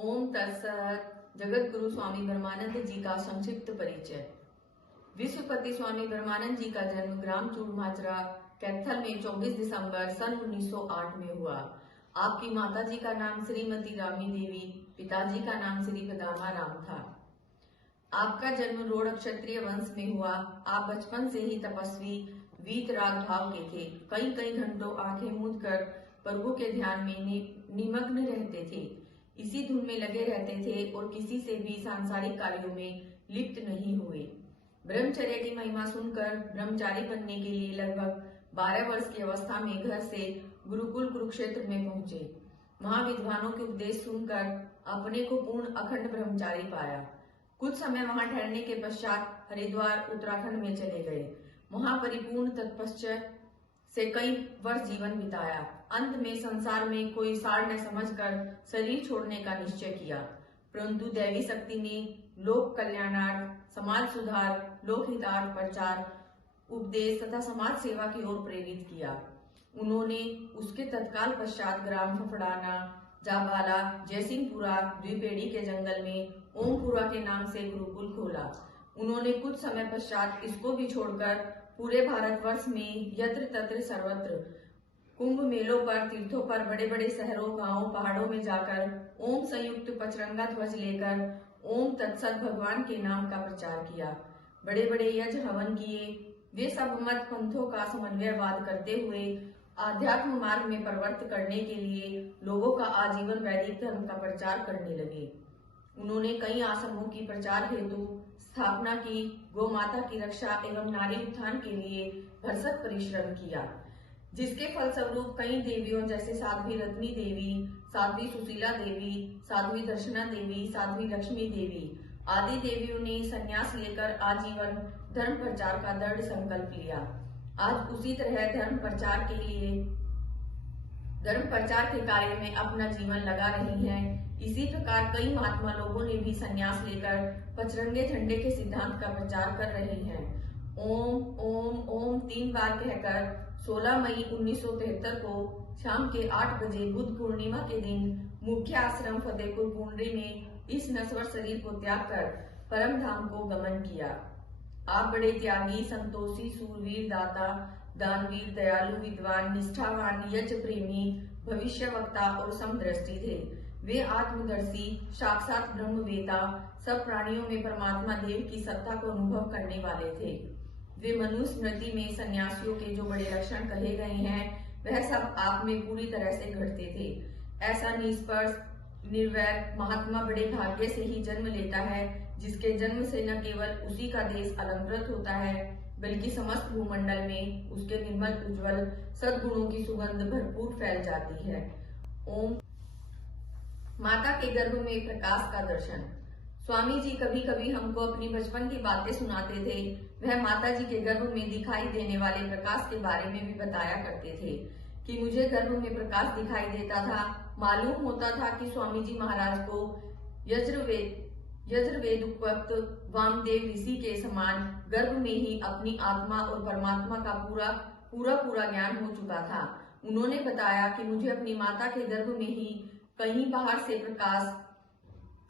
ओम तत्सत। जगत गुरु स्वामी ब्रह्मानंद जी का संक्षिप्त परिचय। विश्वपति स्वामी ब्रह्मानंद जी का जन्म ग्राम चूड़माजरा कैथल में 24 दिसंबर सन 1908 में हुआ। आपकी माता जी का नाम श्रीमती रामी देवी, पिताजी का नाम श्री पदामा राम था। आपका जन्म रोड़ क्षत्रिय वंश में हुआ। आप बचपन से ही तपस्वी वीतराग भाव के थे। कई कई घंटों आंखें मूंद कर प्रभु के ध्यान में निमग्न रहते थे। इसी धुन में लगे रहते थे और किसी से भी सांसारिक कार्यों में लिप्त नहीं हुए। ब्रह्मचर्य की महिमा सुनकर ब्रह्मचारी बनने के लिए लगभग 12 वर्ष की अवस्था में घर से गुरुकुल कुरुक्षेत्र में पहुंचे। वहां विद्वानों के उपदेश सुनकर अपने को पूर्ण अखंड ब्रह्मचारी पाया। कुछ समय वहां ठहरने के पश्चात हरिद्वार उत्तराखंड में चले गए। वहां परिपूर्ण तपस्या से कई वर्ष जीवन बिताया। अंत में संसार में कोई सार न समझकर शरीर छोड़ने का निश्चय किया, परंतु दैवी शक्ति ने लोक कल्याणार्थ, समाज सुधार, लोक हितार्थ प्रचार, उपदेश तथा समाज सेवा की ओर प्रेरित किया। उन्होंने उसके तत्काल पश्चात ग्राम फफड़ाना, जाबाला, जयसिंहपुरा, द्विपेड़ी के जंगल में ओमपुरा के नाम से गुरुकुल खोला। उन्होंने कुछ समय पश्चात इसको भी छोड़कर पूरे भारतवर्ष में यत्र तत्र सर्वत्र कुंभ मेलों पर, तीर्थों पर, बड़े बड़े शहरों, गांवों, पहाड़ों में जाकर ओम संयुक्त पचरंगा ध्वज लेकर ओम तत्सत भगवान के नाम का प्रचार किया। बड़े बड़े यज्ञ हवन किए। वे सब मत पंथों का समन्वयवाद करते हुए आध्यात्म मार्ग में प्रवृत्त करने के लिए लोगों का आजीवन वैदिक धर्म का प्रचार करने लगे। उन्होंने कई आश्रमों की प्रचार हेतु स्थापना की। गौ माता की रक्षा एवं नारी उत्थान के लिए भरसक परिश्रम किया, जिसके फलस्वरूप कई देवियों जैसे साध्वी रत्नी देवी, साध्वी सुशीला देवी, साध्वी दर्शना देवी, साध्वी लक्ष्मी देवी आदि देवियों ने संन्यास लेकर आजीवन धर्म प्रचार का दृढ़ संकल्प लिया। आज उसी तरह धर्म प्रचार के कार्य में अपना जीवन लगा रही हैं। इसी प्रकार कई महात्मा लोगों ने भी संन्यास लेकर पचरंगे झंडे के सिद्धांत का प्रचार कर रहे हैं। ओम ओम ओम 3 बार कहकर 16 मई 1973 को शाम के 8 बजे बुद्ध पूर्णिमा के दिन मुख्य आश्रम फतेहपुर पुंडरी में इस नश्वर शरीर को त्याग कर परम धाम को गमन किया। आप बड़े त्यागी, संतोषी, सूरवीर, दाता, दानवीर, दयालु, विद्वान, निष्ठावान, यज्ञ प्रेमी, भविष्य वक्ता और समदृष्टि थे। वे आत्मदर्शी, साक्षात ब्रह्मवेता, सब प्राणियों में परमात्मा देव की सत्ता को अनुभव करने वाले थे। वे मनुस्मृति में सन्यासियों के जो बड़े लक्षण कहे गए हैं, वह सब आप में पूरी तरह से घटते थे। ऐसा निष्पर्श निर्वैर महात्मा बड़े भाग्य से ही जन्म लेता है, जिसके जन्म से न केवल उसी का देश अलंकृत होता है, बल्कि समस्त भूमंडल में उसके निर्मल उज्जवल सद्गुणों की सुगंध भरपूर फैल जाती है। ओम। माता के गर्भ में प्रकाश का दर्शन। स्वामी जी कभी कभी हमको अपनी बचपन की बातें सुनाते थे। वह माता जी के गर्भ में दिखाई देने वाले प्रकाश के बारे में भी बताया करते थे कि मुझे गर्भ में प्रकाश दिखाई देता था। मालूम होता था कि स्वामी जी महाराज को यजुर्वेदोक्त वामदेव ऋषि के समान गर्भ में ही अपनी आत्मा और परमात्मा का पूरा ज्ञान हो चुका था। उन्होंने बताया कि मुझे अपनी माता के गर्भ में ही कहीं बाहर से प्रकाश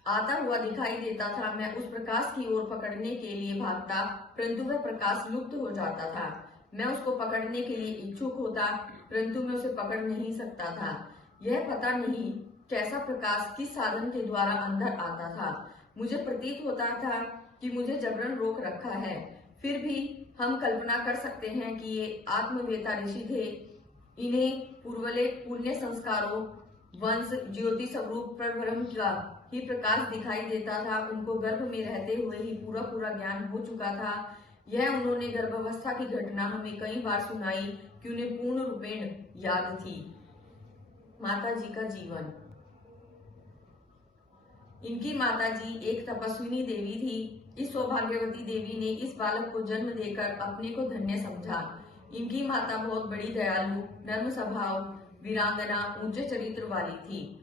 आता हुआ दिखाई देता था। मैं उस प्रकाश की ओर पकड़ने के लिए भागता, परंतु वह प्रकाश लुप्त हो जाता था। मैं उसको पकड़ने के लिए इच्छुक होता, परंतु मैं उसे पकड़ नहीं सकता था। यह पता नहीं कैसा प्रकाश किस साधन के द्वारा अंदर आता था। मुझे प्रतीत होता था कि मुझे जबरन रोक रखा है। फिर भी हम कल्पना कर सकते हैं कि ये आत्मवेता ऋषि थे। इन्हें पूर्वले पुण्य संस्कारों, वंश, ज्योति स्वरूप परब्रह्म का ही प्रकाश दिखाई देता था। उनको गर्भ में रहते हुए ही पूरा ज्ञान हो चुका था। यह उन्होंने गर्भावस्था की घटना हमें कई बार सुनाई कि उन्हें पूर्ण रूपेण याद थी। माता जी का जीवन। इनकी माता जी एक तपस्विनी देवी थी। इस सौभाग्यवती देवी ने इस बालक को जन्म देकर अपने को धन्य समझा। इनकी माता बहुत बड़ी दयालु, नर्म स्वभाव, वीरांगना, ऊंचे चरित्र वाली थी।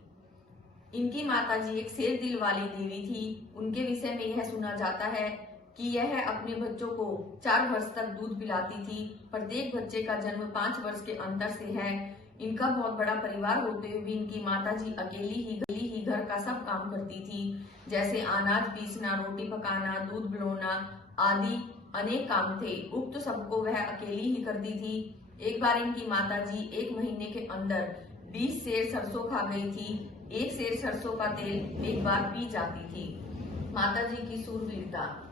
इनकी माता जी एक शेर दिल वाली देवी थी। उनके विषय में यह सुना जाता है कि यह अपने बच्चों को 4 वर्ष तक दूध पिलाती थी। प्रत्येक बच्चे का जन्म 5 वर्ष के अंतर से है। इनका बहुत बड़ा परिवार होते हुए भी इनकी माताजी अकेली ही घर का सब काम करती थी, जैसे अनाज पीसना, रोटी पकाना, दूध बनाना आदि अनेक काम थे। उक्त सबको वह अकेली ही करती थी। एक बार इनकी माताजी 1 महीने के अंदर 20 सेर सरसों खा गई थी। 1 सेर सरसों का तेल एक बार पी जाती थी। माताजी की सूरवीरता।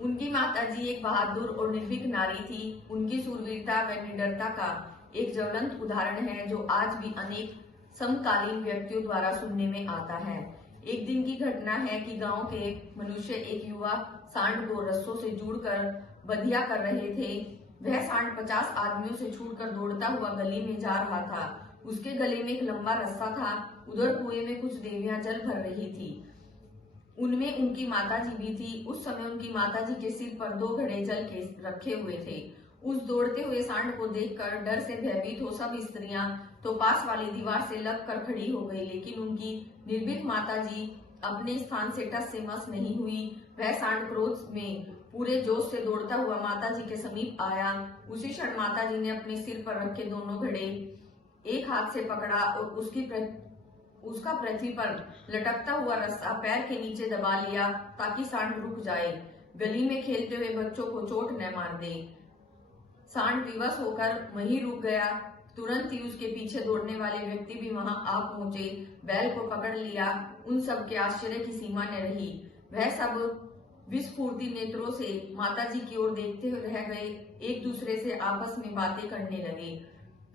उनकी माताजी एक बहादुर और निर्भीक नारी थी। उनकी सूरवीरता व निडरता का एक ज्वलंत उदाहरण है जो आज भी अनेक समकालीन व्यक्तियों द्वारा सुनने में आता है। एक दिन की घटना है कि गांव के मनुष्य एक युवा सांड को रस्सों से जोड़कर बधिया कर रहे थे। वह सांड 50 आदमियों से छूटकर दौड़ता हुआ गली में जा रहा था। उसके गले में एक लंबा रस्सा था। उधर कुएं में कुछ देवियां जल भर रही थी। उनमें उनकी माताजी भी थी। उस समय उनकी माताजी के सिर पर 2 घड़े जल के रखे हुए थे। उस दौड़ते हुए सांड को देखकर डर से भयभीत हो सब स्त्रियां तो पास वाली दीवार से लग कर खड़ी हो गई, लेकिन उनकी निर्भीक माताजी अपने स्थान से टस से मस नहीं हुई। वह सांड क्रोध में पूरे जोश से दौड़ता हुआ माताजी के समीप आया। उसी क्षण माताजी ने अपने सिर पर रखे दोनों घड़े एक हाथ से पकड़ा और उसका पृथ्वी पर लटकता हुआ रस्सा पैर के नीचे दबा लिया ताकि सांड रुक जाए, गली में खेलते हुए बच्चों को चोट न मार दे। सांड विवश होकर वहीं रुक गया। तुरंत ही उसके पीछे दौड़ने वाले व्यक्ति भी वहां आ पहुंचे, बैल को पकड़ लिया। उन सब के आश्चर्य की सीमा न रही। वह सब विस्फूर्ति नेत्रों से माताजी की ओर देखते हुए रह गए, एक दूसरे से आपस में बातें करने लगे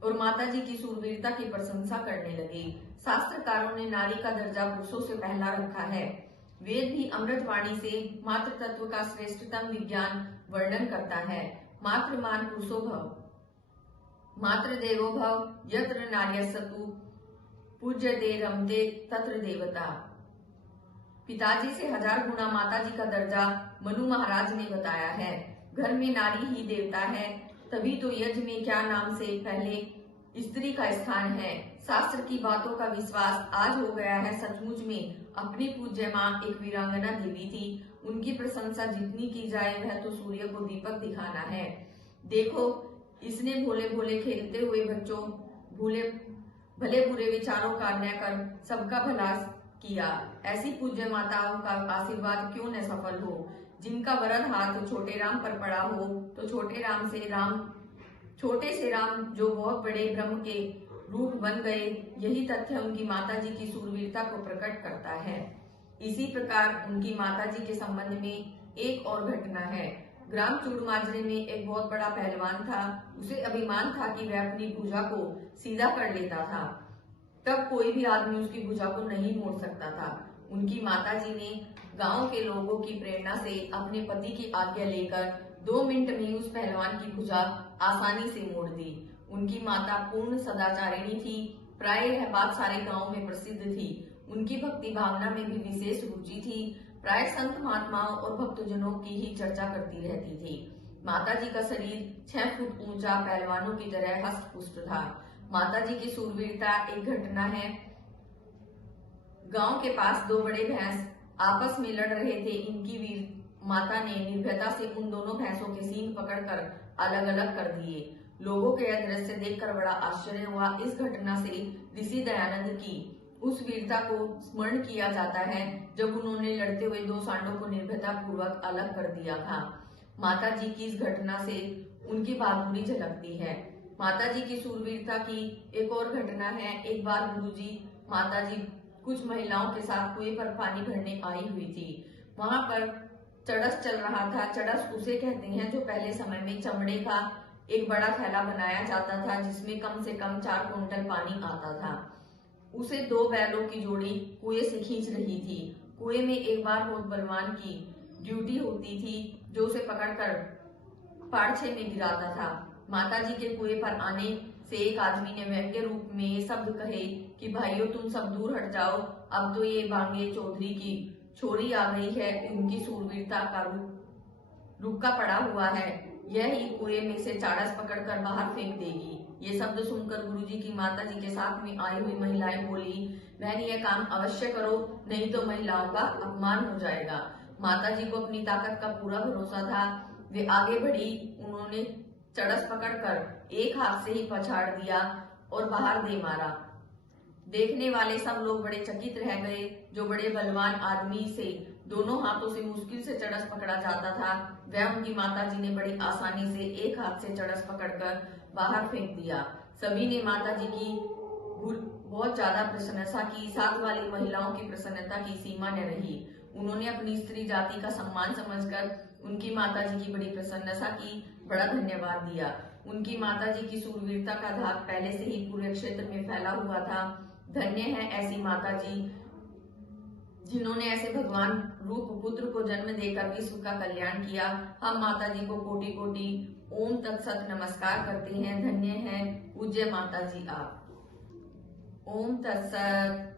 और माताजी की सूरवीरता की प्रशंसा करने लगे। शास्त्रकारों ने नारी का दर्जा पुरुषों से पहला रखा है। वेद भी अमृतवाणी से मातृ तत्व का श्रेष्ठतम विज्ञान वर्णन करता है। मातृमान पुरुषो भव, मातृदेवो भव, यत्र नार्यस्तु पूज्यते रमते तत्र देवता। पिताजी से 1000 गुना माताजी का दर्जा मनु महाराज ने बताया है। घर में नारी ही देवता है, तभी तो यज्ञ में क्या नाम से पहले स्त्री का स्थान है। शास्त्र की बातों का विश्वास आज हो गया है। सचमुच में अपनी पूज्य माँ एक वीरांगना देवी थी। उनकी प्रशंसा जितनी की जाए वह तो सूर्य को दीपक दिखाना है। देखो, इसने भोले भोले खेलते हुए बच्चों भले बुरे विचारों का अन्याय कर सबका भला किया। ऐसी पूज्य माताओं का आशीर्वाद क्यों न सफल हो। जिनका वरद हाथ छोटे राम पर पड़ा हो तो छोटे से राम जो बहुत बड़े ब्रह्म के रूप बन गए, यही तथ्य उनकी माताजी की सूरवीरता को प्रकट करता है। इसी प्रकार उनकी माताजी के संबंध में एक और घटना है। ग्राम चूड़माजरे में एक बहुत बड़ा पहलवान था। उसे अभिमान था कि वह अपनी भुजा को सीधा कर लेता था। तब कोई भी आदमी उसकी भुजा को नहीं मोड़ सकता था। उनकी माताजी ने गांव के लोगों की प्रेरणा से अपने पति की आज्ञा लेकर 2 मिनट में उस पहलवान की भुजा आसानी से मोड़ दी। उनकी माता पूर्ण सदाचारिणी थी। प्राय यह बात सारे गांव में प्रसिद्ध थी। उनकी भक्ति भावना में भी विशेष रुचि थी। प्राय संत महात्माओं और भक्तजनों की ही चर्चा करती रहती थी। माताजी का शरीर 6 फुट ऊंचा पहलवानों की तरह हष्ट पुष्ट था। माताजी की सूरवीरता एक घटना है। गांव के पास 2 बड़े भैंस आपस में लड़ रहे थे। इनकी वीर माता ने निर्भयता से उन दोनों भैंसों के सींग पकड़कर अलग अलग कर दिए। लोगों के यह दृश्य देखकर बड़ा आश्चर्य हुआ। इस घटना से ऋषि दयानंद की उस वीरता को स्मरण किया जाता है जब उन्होंने लड़ते हुए 2 सांडों को निर्भयता पूर्वक अलग कर दिया था। माताजी की इस घटना से उनकी बहादुरी झलकती है। माताजी की सूरवीरता की एक और घटना है। एक बार गुरुजी माताजी कुछ महिलाओं के साथ कुएं पर पानी भरने आई हुई थी। वहां पर चड़स चल रहा था। चड़स उसे कहते हैं जो पहले समय में चमड़े का एक बड़ा थैला बनाया जाता था जिसमें कम से कम 4 कुंटल पानी आता था। उसे 2 बैलों की जोड़ी कुएं से खींच रही थी। कुएं में एक बार बहुत बलवान की ड्यूटी होती थी जो उसे पकड़कर पाड़छे में गिराता था। माताजी के कुएं पर आने से एक आदमी ने व्यंग्य रूप में ये शब्द कहे कि भाइयों तुम सब दूर हट जाओ, अब तो ये बांगे चौधरी की छोरी आ गई है। उनकी सूरवीरता का रुका पड़ा हुआ है। यह ही कुएं में से चाड़स पकड़कर बाहर फेंक देगी। ये शब्द सुनकर गुरुजी की माताजी के साथ में आई हुई महिलाएं बोली, बहन यह काम अवश्य करो, नहीं तो महिलाओं का अपमान हो जाएगा। माताजी को अपनी ताकत का पूरा भरोसा था। वे आगे बढ़ी। उन्होंने चड़स पकड़कर एक हाथ से ही पछाड़ दिया। और बाहर दे मारा। देखने वाले सब लोग बड़े चकित रह गए। जो बड़े बलवान आदमी से दोनों हाथों से मुश्किल से चरस पकड़ा जाता था, वह उनकी माताजी ने बड़ी आसानी से एक हाथ से चरस पकड़कर बाहर फेंक दिया। सभी ने माताजी की बहुत ज्यादा प्रशंसा की। साथ वाली महिलाओं की प्रसन्नता की सीमा न रही। उन्होंने अपनी स्त्री जाति का सम्मान समझकर उनकी माताजी की बड़ी प्रशंसा की, बड़ा धन्यवाद दिया। उनकी माताजी की शूरवीरता का धाक पहले से ही पूरे क्षेत्र में फैला हुआ था। धन्य है ऐसी माताजी जिन्होंने ऐसे भगवान रूप पुत्र को जन्म देकर विश्व का कल्याण किया। हम माताजी को कोटि कोटि ओम तत्सत नमस्कार करते हैं। धन्य है पूज्य माताजी आप। ओम तत्सत।